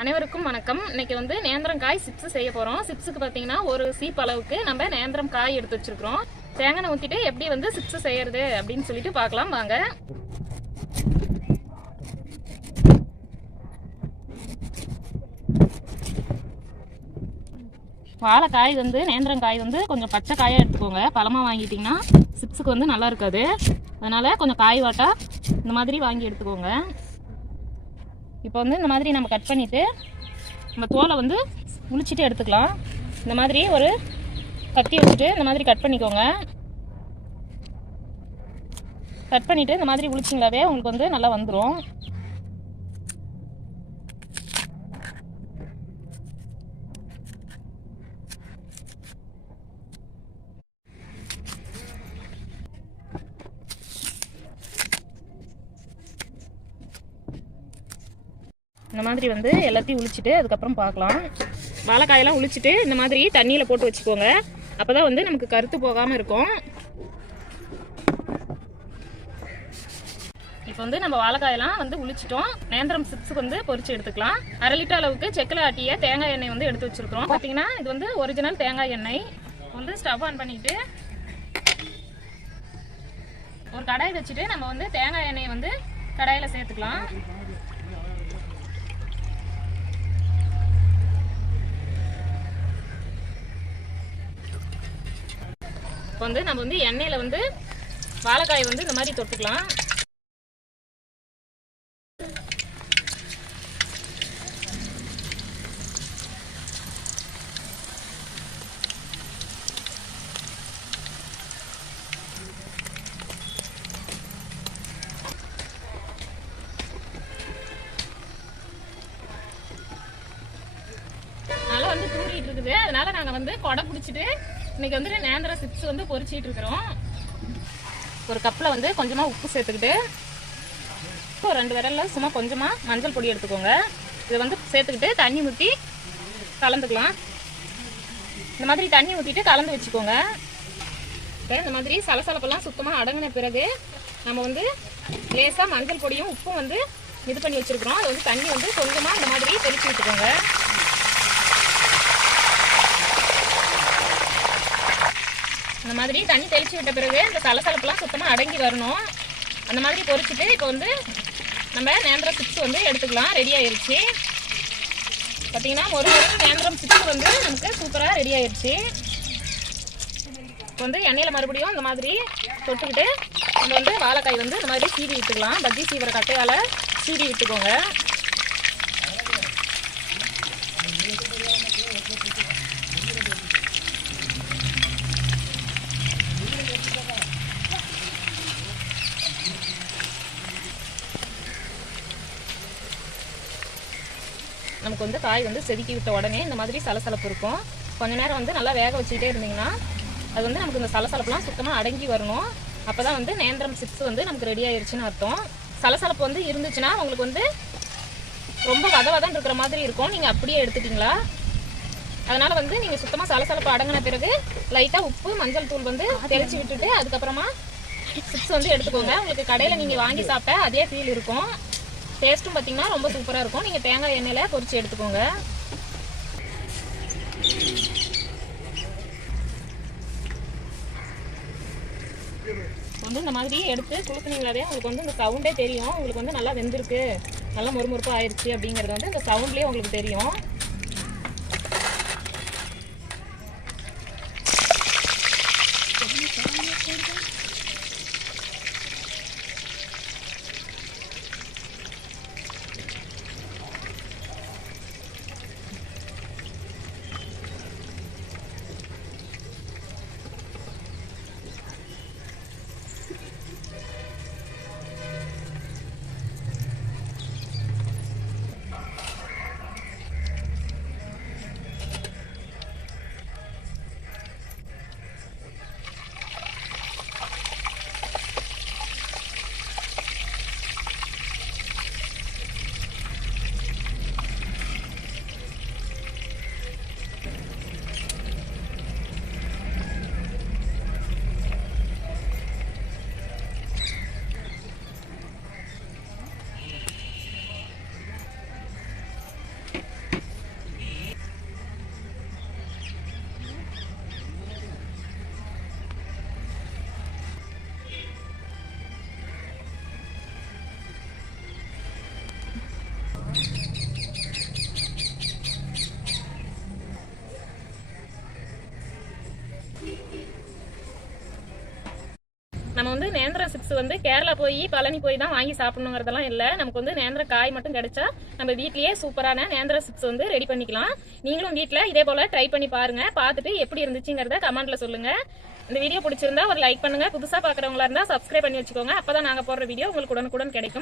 அனைவருக்கும் வணக்கம். இன்னைக்கு வந்து நேந்திரம் காய் சிப்ஸ் செய்ய போறோம். சிப்ஸுக்கு பார்த்தீங்கன்னா ஒரு சீப் அளவுக்கு நம்ம நேந்திரம் காய் எடுத்து வச்சிருக்கிறோம். தேங்காய் ஊற்றிட்டு எப்படி வந்து சிப்ஸ் செய்யறது அப்படின்னு சொல்லிட்டு பார்க்கலாம் வாங்க. வாழைக்காய் வந்து நேந்திரம் காய் வந்து கொஞ்சம் பச்சை காயாக எடுத்துக்கோங்க. பழமாக வாங்கிட்டிங்கன்னா சிப்ஸுக்கு வந்து நல்லா இருக்காது. அதனால கொஞ்சம் காய் வாட்டா இந்த மாதிரி வாங்கி எடுத்துக்கோங்க. இப்போ வந்து இந்த மாதிரி நம்ம கட் பண்ணிவிட்டு நம்ம தோலை வந்து உளிச்சிட்டு எடுத்துக்கலாம். இந்த மாதிரி ஒரு கத்தி வச்சுட்டு இந்த மாதிரி கட் பண்ணிக்கோங்க. கட் பண்ணிவிட்டு இந்த மாதிரி உளிச்சிங்களாவே உங்களுக்கு வந்து நல்லா வந்துடும். இந்த மாதிரி வந்து எல்லாத்தையும் உளிச்சிட்டு அதுக்கப்புறம் பார்க்கலாம். வாழைக்காயெல்லாம் உளிச்சிட்டு இந்த மாதிரி தண்ணியில் போட்டு வச்சுக்கோங்க. அப்போ தான் வந்து நமக்கு கருத்து போகாமல் இருக்கும். இப்போ வந்து நம்ம வாழைக்காயெல்லாம் வந்து உளிச்சிட்டோம். நேந்திரம் சிப்ஸுக்கு வந்து பொரிச்சு எடுத்துக்கலாம். 1/2 லிட்டர் அளவுக்கு செக்கில் ஆட்டிய தேங்காய் எண்ணெய் வந்து எடுத்து வச்சுருக்கிறோம். பார்த்தீங்கன்னா இது வந்து ஒரிஜினல் தேங்காய் எண்ணெய். வந்து ஸ்டவ் ஆன் பண்ணிவிட்டு ஒரு கடாய் வச்சுட்டு நம்ம வந்து தேங்காய் எண்ணெயை வந்து கடாயில் சேர்த்துக்கலாம். இப்போ வந்து நம்ம வந்து எண்ணெயில் வந்து வாழைக்காய் வந்து இந்த மாதிரி தொட்டுக்கலாம். நல்லா வந்து தூரிட்டு இருக்குது. அதனால நாங்கள் வந்து கொடை பிடிச்சிட்டு இன்னைக்கு வந்து நேந்திர சிப்ஸ் வந்து பொரிச்சிட்டு இருக்கிறோம். ஒரு கப்பில் வந்து கொஞ்சமாக உப்பு சேர்த்துக்கிட்டு ஒரு 2 விரல்ல சும்மா கொஞ்சமாக மஞ்சள் பொடி எடுத்துக்கோங்க. இதை வந்து சேர்த்துக்கிட்டு தண்ணி ஊற்றி கலந்துக்கலாம். இந்த மாதிரி தண்ணி ஊற்றிட்டு கலந்து வச்சுக்கோங்க. இந்த மாதிரி சலசலப்பெல்லாம் சுத்தமாக அடங்கின பிறகு நம்ம வந்து லேசாக மஞ்சள் பொடியும் உப்பும் வந்து இது பண்ணி வச்சுருக்கிறோம். அது வந்து தண்ணி வந்து கொஞ்சமாக இந்த மாதிரி தெளித்து விட்டுக்கோங்க. இந்த மாதிரி தண்ணி தெளித்து விட்ட பிறகு இந்த சலசலப்பெல்லாம் சுத்தமாக அடங்கி வரணும். அந்த மாதிரி பொரிச்சிட்டு இப்போ வந்து நம்ம நேந்திரம் சிப்ஸ் வந்து எடுத்துக்கலாம். ரெடி ஆயிடுச்சு. பார்த்தீங்கன்னா ஒரு நேந்திரம் சிப்ஸ் வந்து நமக்கு சூப்பராக ரெடி ஆயிடுச்சு. இப்போ வந்து எண்ணெயில் மறுபடியும் இந்த மாதிரி தொட்டுக்கிட்டு நம்ம வந்து வாழைக்காய் வந்து இந்த மாதிரி சீவி விட்டுக்கலாம். பஜ்ஜி சீவிர கட்டையால் சீவி விட்டுக்கோங்க. நமக்கு வந்து காய் வந்து செதுக்கி விட்ட உடனே இந்த மாதிரி சலசலப்பு இருக்கும். கொஞ்ச நேரம் வந்து நல்லா வேக வச்சுக்கிட்டே இருந்தீங்கன்னா அது வந்து நமக்கு இந்த சலசலப்புலாம் சுத்தமாக அடங்கி வரணும். அப்போ தான் வந்து நேந்திரம் சிப்ஸ் வந்து நமக்கு ரெடி ஆயிடுச்சுன்னு அர்த்தம். சலசலப்பு வந்து இருந்துச்சுன்னா உங்களுக்கு வந்து ரொம்ப வதவதன்னு இருக்கிற மாதிரி இருக்கும். நீங்கள் அப்படியே எடுத்துட்டிங்களா? அதனால் வந்து நீங்கள் சுத்தமாக சலசலப்பு அடங்கின பிறகு லைட்டாக உப்பு மஞ்சள் தூள் வந்து தெளித்து விட்டுட்டு அதுக்கப்புறமா சிப்ஸ் வந்து எடுத்துக்கோங்க. உங்களுக்கு கடையில் நீங்கள் வாங்கி சாப்பிட்டா அதே ஃபீல் இருக்கும். டேஸ்ட்டும் பார்த்தீங்கன்னா ரொம்ப சூப்பராக இருக்கும். நீங்கள் தேங்காய் எண்ணெயில் பொரிச்சு எடுத்துக்கோங்க. வந்து இந்த மாதிரி எடுத்து குளுக்குனீங்களாவே உங்களுக்கு வந்து இந்த சவுண்டே தெரியும். உங்களுக்கு வந்து நல்லா வெந்திருக்கு, நல்லா மொறுமொறுப்பாக ஆயிடுச்சு அப்படிங்கிறது வந்து இந்த சவுண்ட்லேயே உங்களுக்கு தெரியும். நம்ம வந்து நேந்திரம் சிப்ஸ் வந்து கேரளா போய் பழனி போய் தான் வாங்கி சாப்பிடணுங்கிறதெல்லாம் இல்லை. நமக்கு வந்து நேந்திர காய் மட்டும் கிடைச்சா நம்ம வீட்லயே சூப்பரான நேந்திர சிப்ஸ் வந்து ரெடி பண்ணிக்கலாம். நீங்களும் வீட்டில் இதே போல ட்ரை பண்ணி பாருங்க. பார்த்துட்டு எப்படி இருந்துச்சுங்கிறத கமெண்ட்ல சொல்லுங்க. இந்த வீடியோ பிடிச்சிருந்தா ஒரு லைக் பண்ணுங்க. புதுசாக பார்க்குறவங்களா இருந்தால் சப்ஸ்கிரைப் பண்ணி வச்சுக்கோங்க. அப்பதான் நாங்கள் போடுற வீடியோ உங்களுக்கு உடனுக்குடன் கிடைக்கும்.